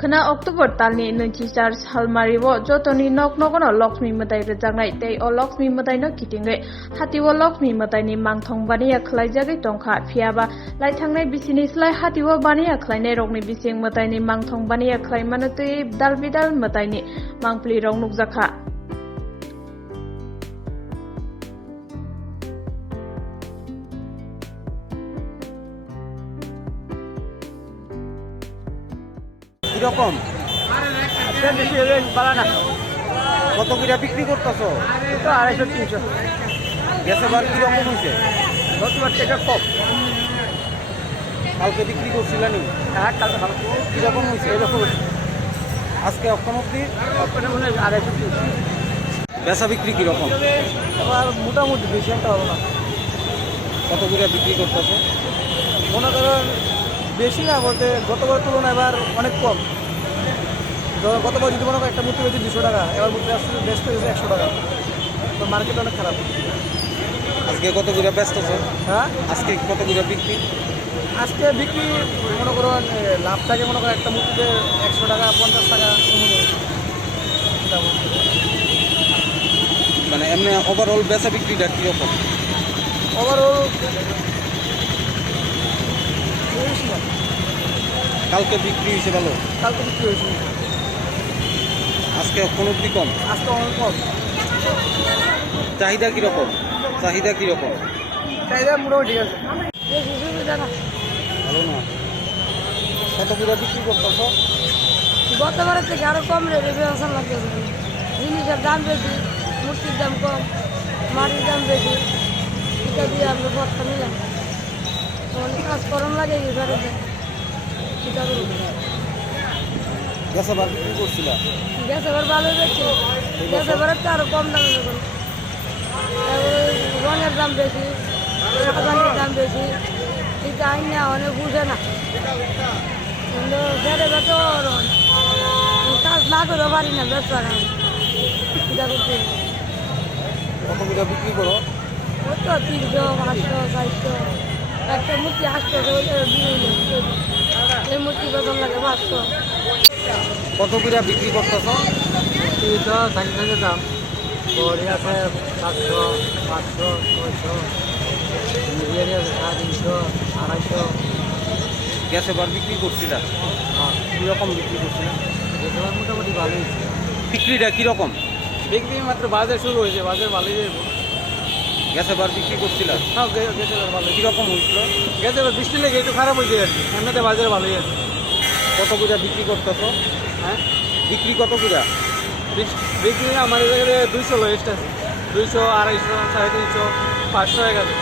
Khana October talni nunchi char salmariwo jotoni nok nokono Lakshmi matai rejangnai tei o Lakshmi matai no kitingai hatiwo Lakshmi matai ni mangthong baniya khlaijagai tongkha phiaba laithangnai bisini slai hatiwo baniya khlainai rokni bising matai ni mangthong baniya khlaimana tei dalbidal matai ni mangpli rok nukjakha কিরকম কত করে বিক্রি করতেছ? 250-300 gas এবার কিরকম হয়েছে? গতবার থেকে কম। কালকে বিক্রি করছিলেন? হ্যাঁ, কালকে ভালো কিরকম হয়েছে? এরকম আজকে এখন অব্দি আপনার মনে হয় 250-300। বেচা বিক্রি কিরকম? এবার মোটামুটি বেশি একটা হলো না। কত করে বিক্রি করতেছ? মনে করেন বেশি না বলতে গতবার তুলনায় এবার অনেক কম। গতবার যদি মনে করেন একটা মূর্তি বেশি 200 টাকা, এবার মূর্তি আসছে বেস্ট হয়েছে 100 টাকা। তো মার্কেট অনেক খারাপ। আজকে কত করে বেচতেছ? হ্যাঁ, আজকে কত করে বিক্রি? আজকে বিক্রি মনে করেন লাভ থাকে মনে করেন একটা মূর্তিতে 100 টাকা 50 টাকা মানে এমনি ওভারঅল বেচা বিক্রিটা কিরকম? ওভারঅল কালকে বিক্রি হয়েছে ভালো, কালকে বিক্রি হয়েছে, আজকে এখন অব্দি কম। আজকে অনেক কম। চাহিদা কিরকম? চাহিদা কিরকম? চাহিদা মোটামুটি ঠিক আছে। ভালো না। কত করে বিক্রি করতেছ? গতবারের থেকে আরো কম রেটে ব্যবসা লাগতেছে। জিনিসের দাম বেশি, মূর্তির দাম কম, মাটির দাম বেশি, এটা দিয়ে আমরা বস্তা নিলাম। অনেক কাজ গরম লাগে এবারে এটা গ্যাস এবার বিক্রি করছিল? গ্যাস এবার ভালো বেশি, গ্যাস এবারে তো আরো কম দামে দেখুন। রঙের দাম বেশি, রাজধানীর দাম বেশি, এটা আইন না অনেক বুঝে না। কিন্তু ফেরে বেতন কাজ না করে পারি না ব্যবসা না এটা করতে। কত করে বিক্রি করো? ওই তো 300, 500, 400, একটা মূর্তি 800 এই মূর্তি বেতন লাগে 500। কত করে বিক্রি করতেছ? 300, 400 দাম, বড়ি আছে 700, 500, 600, মিডিয়ারি আছে 350, 250। গ্যাস এবার বিক্রি করছিল? কিরকম বিক্রি করছিল? এবার মোটামুটি ভালোই হয়েছে। বিক্রিটা কিরকম? বিক্রি মাত্র বাজার শুরু হয়েছে, বাজার ভালোই যাবো। গ্যাস এবার বিক্রি করছিল? সব গেছে এবার ভালো। কিরকম হয়েছিল? গেছে এবার বৃষ্টি লেগে একটু খারাপ হয়েছে আর কি, এমনিতে বাজারে ভালোই আছে। কত করে বিক্রি করতেছ? হ্যাঁ, বিক্রি কত করে? বিক্রি আমার এই জায়গায় 200 লোয়েস্ট আছে, 200, 250, 350, 500 হয়ে গেছে।